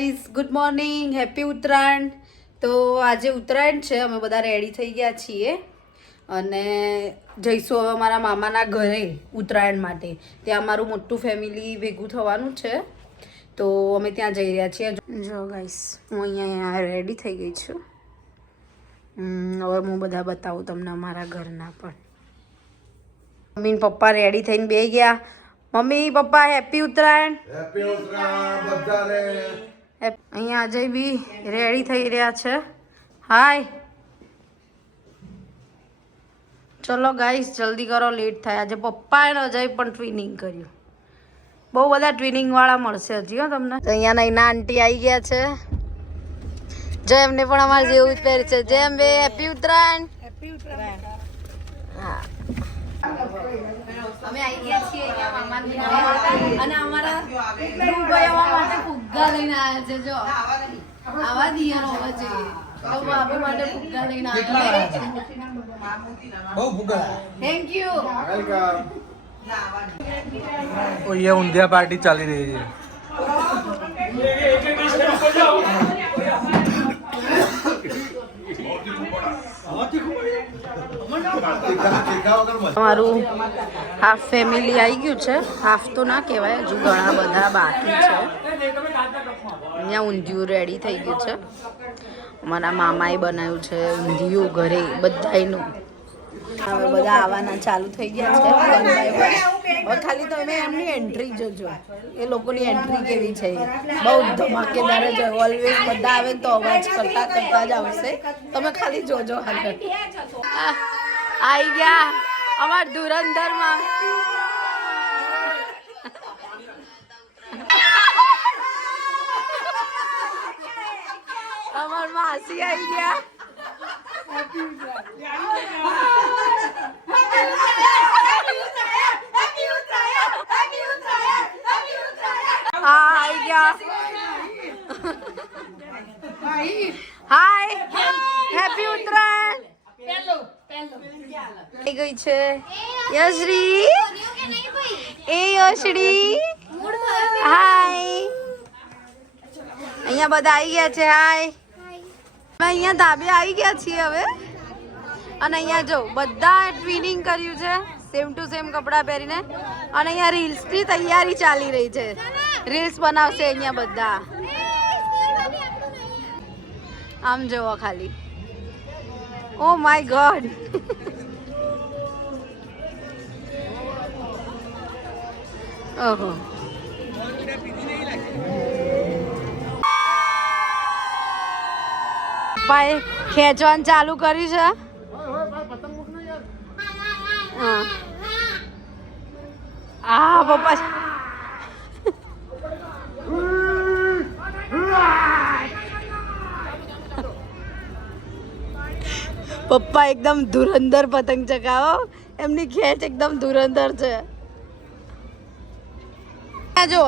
Guys, good morning, happy Uttarayan. તો આજે ઉત્તરાયણ છે, અમે બધા રેડી થઈ ગયા છીએ અને જઈશું હવે મારા મામાના ઘરે ઉત્તરાયણ માટે. ત્યાં મારું મોટું ફેમિલી ભેગું થવાનું છે, તો અમે ત્યાં જઈ રહ્યા છીએ. જો ગાઈઝ, હું અહીંયા રેડી થઈ ગઈ છું. હવે હું બધા બતાવું તમને અમારા ઘરના પણ. મમ્મી ને પપ્પા રેડી થઈને બેસી ગયા. Mummy papa happy Uttarayan. Happy Uttarayan બધાને. અહીંયા અજય બી રેડી થઈ રહ્યા છે. હાય, ચલો ગાઈસ જલ્દી કરો, લેટ થાય. આજે પપ્પા અને અજય પણ ટ્વિનિંગ કર્યું. બહુ બધા ટ્વિનિંગ વાળા મળશે હજી હો તમને. અહીંયા નૈના આંટી આવી ગયા છે. જેમ ને પણ અમારે જેવું જ પહેરે છે. જેમ બે હેપી ઉત્તરાયણ. હેપી ઉત્તરાયણ. હા, અમે આવી ગયા છીએ અહીંયા મામાની ઘરે અને અમારા ધ્રુવભાઈ અમારા માટે ફુગ્ગા લઈને આવ્યા છે. જો આવા દિયર હોવા જોઈએ. તો બાબુ માટે ફુગ્ગા લઈને આવ્યા છે. બહુ ફુગ્ગા. Thank you. વેલકમ. ઓ ये ઊંધિયા પાર્ટી ચાલી રહી છે. અમારું હાફ ફેમિલી આવી ગયું છે. હાફ તો ના કહેવાય, હજુ ઘણા બધા બાકી છે. અહીંયા ઊંધિયું રેડી થઈ ગયું છે. અમારા મામાએ બનાવ્યું છે ઊંધિયું ઘરે બધાયનું. હવે બધા આવવાના ચાલુ થઈ ગયા છે. હવે ખાલી તમે એમની એન્ટ્રી જોજો, એ લોકોની એન્ટ્રી કેવી છે. બહુ ધમાકેદાર જ હોય. ઓલવેઝ બધા આવે તો અવાજ કરતા કરતા જ આવશે. તમે ખાલી જોજો. આગળ આવી ગયા અમાર ધુરંધરમાં. અમાર માસી આવી ગયા. હા આવી ગયા. હાય, હેપી ઉત્તરાયણ. આવી ગઈ છે યશ્રી. એ યશ્રી હાય. અહીંયા બધા આવી ગયા છે. હાય, અમે અહીંયા ધાબે આવી ગયા છીએ હવે. અને અહીંયા જો બધા ટ્વિનિંગ કર્યું છે, સેમ ટુ સેમ કપડાં પહેરીને. અને અહીંયા રીલ્સની તૈયારી ચાલી રહી છે. રીલ્સ બનાવશે અહીંયા બધા. આમ જોવો ખાલી. Oh my God. ઓહો, ભાઈ ખેંચવાનું ચાલુ કર્યું છે. હા પપ્પા. પપ્પા એકદમ ધુરંધર પતંગ ચગાવો. એમની ખેંચ એકદમ ધુરંધર છે. જો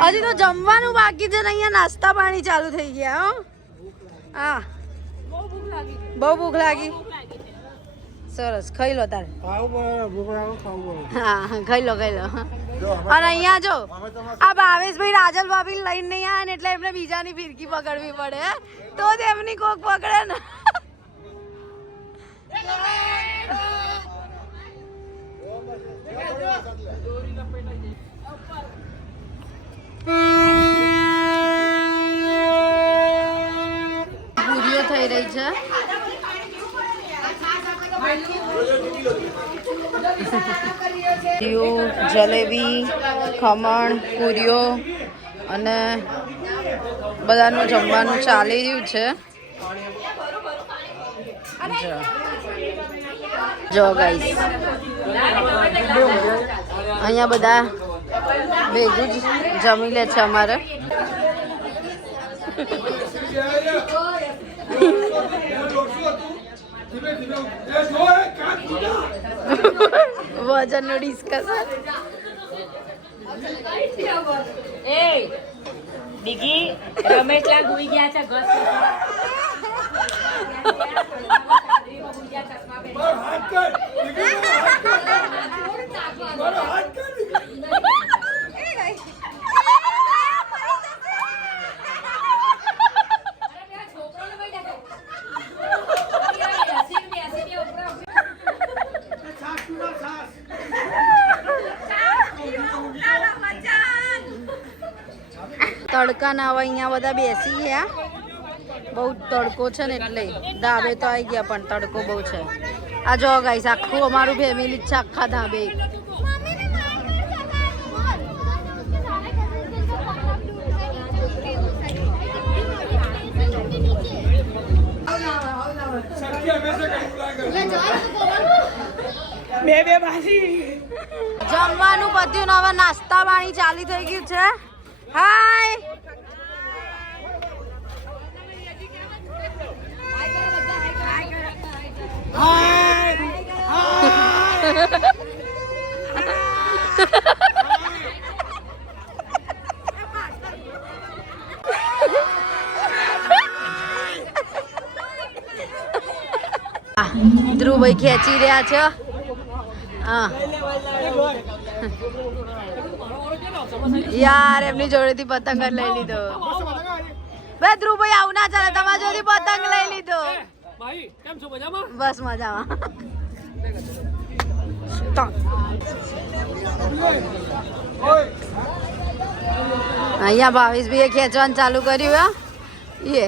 હજી તો જમવાનું બાકી છે ને અહીંયા નાસ્તા પાણી ચાલુ થઈ ગયા. હા, બહુ ભૂખ લાગી. સરસ, ખાઈ લો તારે. હા, ખાઈ લો ખાઈ લો. અને અહીંયા જો આ ભાવેશભાઈ રાજલ ભાભી લઈને નહીં આવે ને એટલે એમને બીજાની ફિરકી પકડવી પડે, તો જ એમની કોક પકડે ને. પૂરીઓ થઈ રહી છે. જલેબી, ખમણ, પૂરીઓ અને બધાનું જમવાનું ચાલી રહ્યું છે. જો ગાઈસ, અહીંયા બધા ભેગું જ જમી લે છે અમારે. વજનનું ડિસ્કશન. એ દીગી રમેશલા ગુઈ ગયા છે ઘસ. તડકા ના હવે અહીંયા બધા બેસી ગયા. બહુ તડકો છે ને એટલે ધાબે તો આવી ગયા પણ તડકો બહુ છે. આ જો ગાઈસ આખું અમારું ફેમિલી છે આખા ધાબે. જમવાનું પત્યું ને હવે નાસ્તા પાણી ચાલુ થઈ ગયું છે. હાય ધ્રુવભાઈ ખેંચી રહ્યા છે. હા યાર એમની જોડેથી પતંગ જ લઈ લીધો. બે ધ્રુવભાઈ આવું ના ચાલે, તમારા જોડેથી પતંગ લઈ લીધો. બસ મજામાં. અહીંયા ભાવેશભાઈએ ખેંચવાનું ચાલુ કર્યું. એ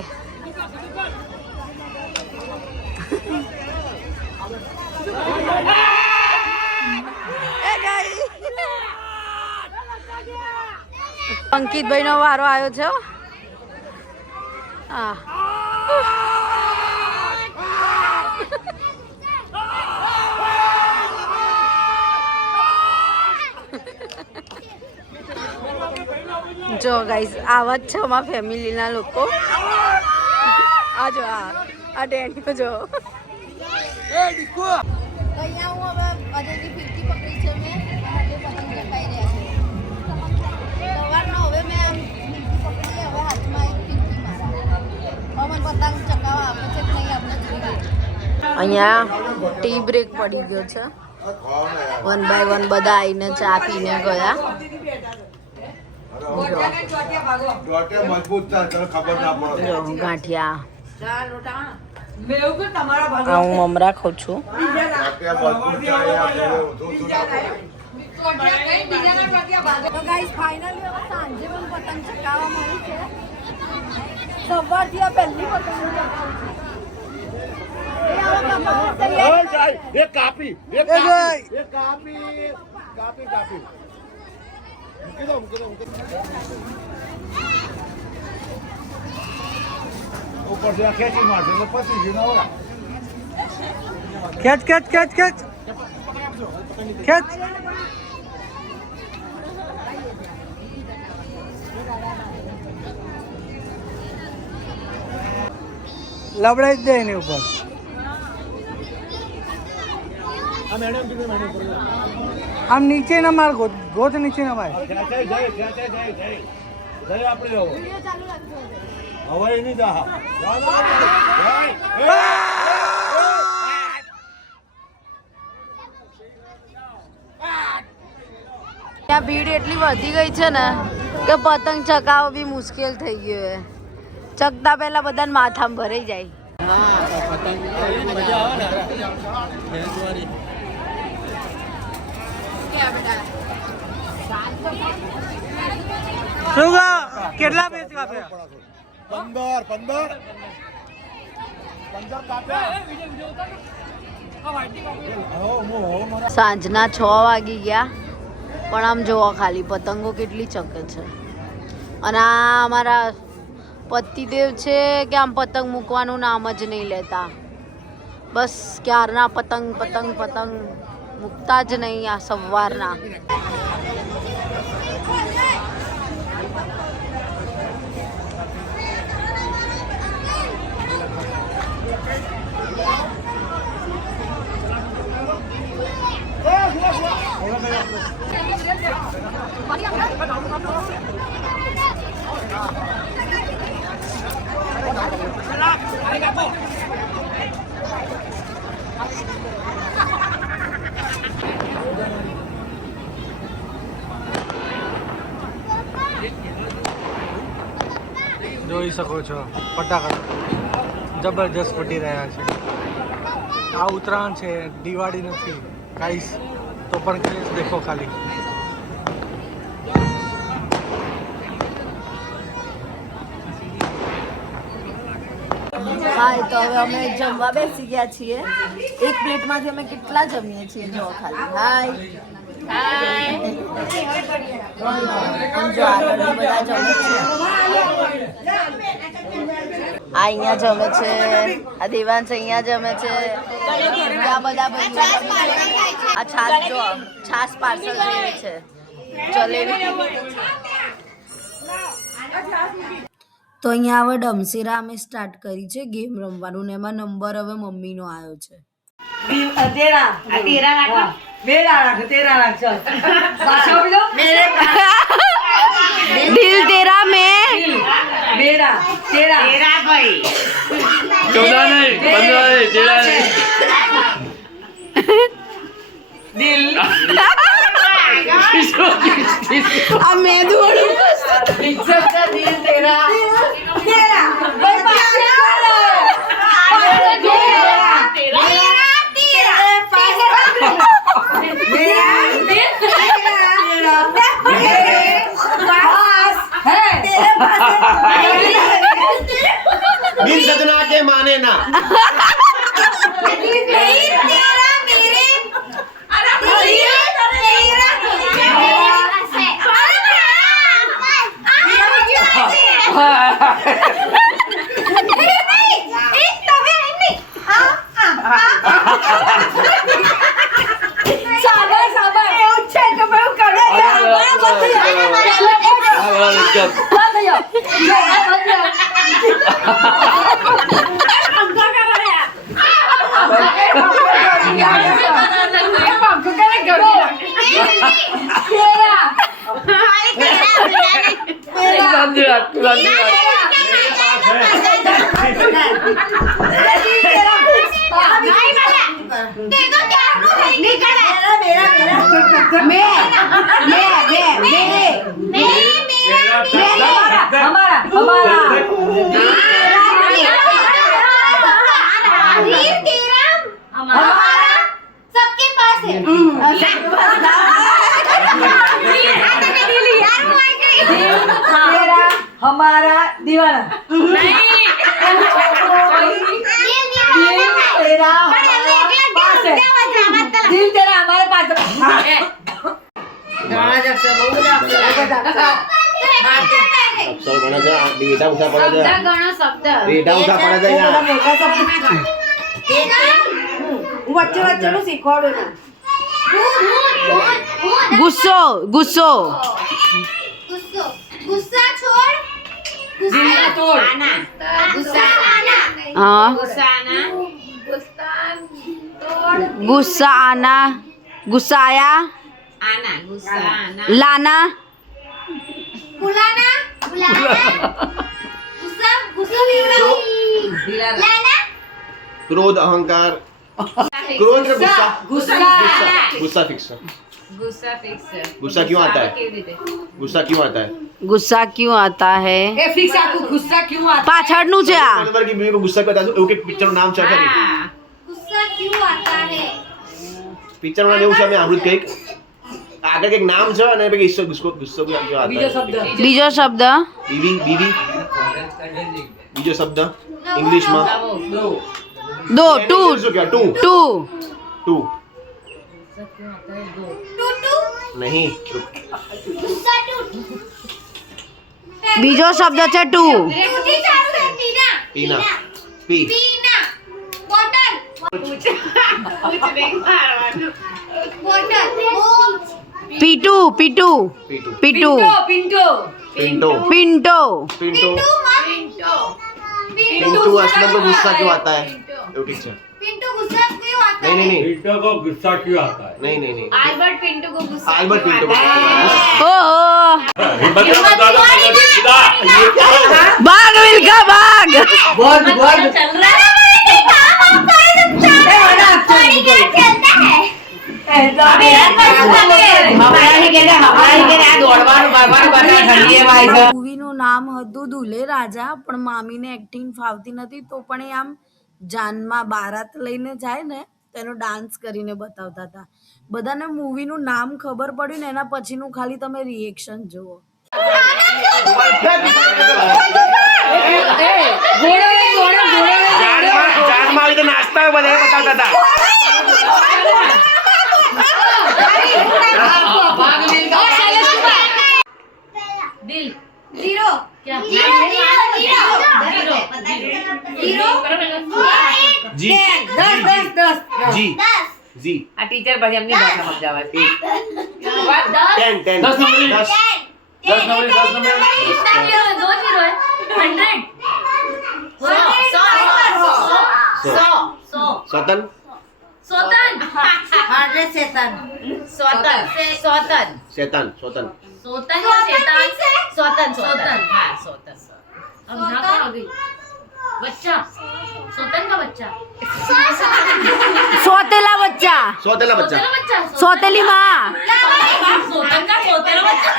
અંકિતભાઈ નો વારો આવ્યો છે. હા જો ગાઈસ આવા જ છે અમારા ફેમિલીના લોકો. આ જો આ ડેનીઓ જો. અહીંયા હું હવે અજયની ફિરકી પકડી છે મેં પતંગ ચકાઈ રહ્યા છે. સવારનો હવે મેં પકડી હવે હાથમાં એક ફિરકી મારા હવે પતંગ ચકાવવા આપે છે કે નહીં આપણે જોઈએ. અહીંયા ટી બ્રેક પડી ગયો છે. 1 બાય 1 બધા આવીને ચા પીને ગયા. ગાંઠિયા હું મમરા ખાઉં છું. સાંજે પણ પતંગ ચકાવવા મળી છે. સવારથી આ પહેલી પતંગ ऊपर से खेची मारते तो पसी जी ना होगा. ખેંચ ખેંચ ખેંચ ખેંચ ખેંચ. લબડાઈ જ દે એની ઉપર. આમ નીચે ના માર ગોત નીચે ના માર. આપણે હવાઈ નહીં જા. ત્યાં ભીડ એટલી વધી ગઈ છે ને કે પતંગ ચકાવવો બી મુશ્કેલ થઈ ગયું. ચકતા પહેલા બધાને માથામાં ભરાઈ જાય. કેટલા પેજ કાપ્યા? 15 સાંજના 6 વાગી ગયા પણ આમ જોવો ખાલી પતંગો કેટલી ચકે છે. અને આ અમારા પતિદેવ છે કે આમ પતંગ મૂકવાનું નામ જ નહીં લેતા. બસ ક્યારના પતંગ પતંગ પતંગ મૂકતા જ નહીં. આ સવારના જોઈ શકો છો ફટાકડા જબરજસ્ત ફૂટી રહ્યા છે. આ ઉત્તરાયણ છે, દિવાળી નથી ગાઈસ. તો પણ ક્રેઝ દેખો ખાલી. હા તો હવે અમે જમવા બેસી ગયા છીએ. એક પ્લેટમાંથી અમે કેટલા જમીએ છીએ જો ખાલી. હાય જો આગળ બધા જમે છે. આ અહીંયા જમે છે, આ દેવાંશ અહીંયા જમે છે, આ બધા આ છાસ જો છાસ પાર્સલ જેવી છે, જલેબી. તો અહીંયા હવે ડમસીરા અમે સ્ટાર્ટ કરી છે ગેમ રમવાનું ને એમાં નંબર હવે મમ્મીનો આવ્યો છે. દિલ તેરા મેં मेरा तेरा तेरा भाई 14 नहीं 15 नहीं 13 नहीं दिल આ મેં દોડું सबका दिल तेरा तेरा भाई दिल सजना के माने ना सबके पास है हमारा दीवाना तेरा पास है दिल तेरा हमारे पास सब गणा से डेटा उठा पड़ा शब्द जाए गणो शब्द डेटा उठा पड़ा जाए यार વચ્ચે વચ્ચેનું શીખવાડું ગુસ્સો ગુસ્સો गुस्सो गुस्सा छोड़ દિલના તોડ गुस्सा आना હા गुस्सा आना ગુસ્સા આના ગુસ્सा आया आना गुस्सा आना लाना बुलाना बुलाना गुस्सा गुस्सा लाना क्रोध अहंकार क्रोध और गुस्सा ગુસ્સા गुस्सा फिक्स गुस्सा फिक्स गुस्सा क्यों आता है गुस्सा क्यों आता है गुस्सा क्यों आता है એ ફિક્સ આખું ગુસ્સા ક્यों आता પાછળનું છે આ नंबर की बीवी को गुस्सा क्यों आता है ओके पिक्चर नाम છે ખરી गुस्सा क्यों आता है पिक्चर માં એવું છે અમે અમૃત કઈક આગળ કઈક નામ છે અને પછી ગુસ્સો ગુસ્સો ક્यों आता બીજો है શબ્દ બીજો શબ્દ बीवी बीवी બીજો શબ્દ इंग्लिश માં दो टू શું કહેવાય ટू टू टू टूटू नहीं गुस्सा टूट બીજો શબ્દ છે टू टूटी चालू है पीना पीना पी पीना बोतल बोतल पीटू पीटू पीटू पीटू પિન્ટો पिंटो पिंटो पिंटो पिंटू पिंटू असलम को गुस्सा क्यों आता है ओके अच्छा पिंटू गुस्सा क्यों आता नहीं है नहीं नहीं बेटा को गुस्सा क्यों आता है नहीं नहीं नहीं आल्बर्ट पिंटू को गुस्सा आल्बर्ट पिंटो ओहो हिम्मत भाग मिल्खा भाग બોલ બોલ चल रहा है चलता है મૂવીનું નામ હતું દુલ્હે રાજા પણ મામીને એક્ટિંગ ફાવતી નથી તો પણ એ આમ જાનમાં બારાત લઈને જાય ને તેનો ડાન્સ કરીને બતાવતા હતા. બધાને મૂવીનું નામ ખબર પડ્યું ને એના પછીનું ખાલી તમે રિએક્શન જુઓ. ઝાડમાં આવી તો નાસ્તા હોય બધા એ બતાવતા હતા. जीरो क्या जीरो જી જી જી આ ટીચર પછી એમની ભાષા સમજાવે છે 10 10 નંબર 10 10 નંબર 10 નંબર कितना जीरो है 2 जीरो है 100 સ્વતન सोतन શેતાન सोतन सोतन શેતાન સ્વતન सोतन या शैतान सोतन सोतन हाँ सोतन अब ना क्या हो गई बच्चा सोतन का बच्चा સોતેલા બચ્ચા સોતેલા બચ્ચા सोतेला बच्चा સોતેલી માં सोतन का सोतेला बच्चा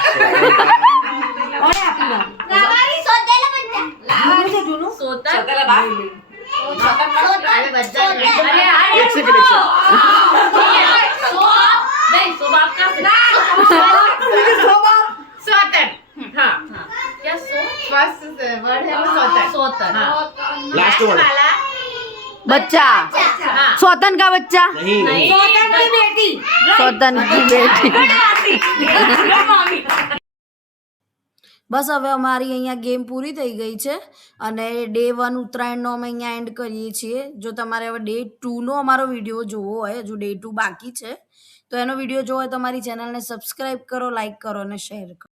સોતેલા બચ્ચા લાવવાનું છે જૂનું सोतन સોતેલા બા अरे बच्चा अरे એક સેકન્ડ એક સેકન્ડ सो नहीं सो बाप का सोतन हाँ क्या सो फर्स्ट वर्ड है सोतन सोतन લાસ્ટ વર્ડ બચ્ચા हाँ સોતન કા બચ્ચા નહીં નહીં સોતન की बेटी સોતન કી બેટી બસ હવે અમારી અહીંયા ગેમ પૂરી થઈ ગઈ છે અને ડે 1 ઉત્તરાયણનો અમે અહીંયા એન્ડ કરીએ છીએ. જો તમારે હવે ડે 2નો અમારો વિડીયો જોવો હોય, હજુ ડે 2 બાકી છે, તો એનો વિડીયો જોવો હોય તો અમારી ચેનલને સબસ્ક્રાઈબ કરો, લાઈક કરો અને શેર કરો.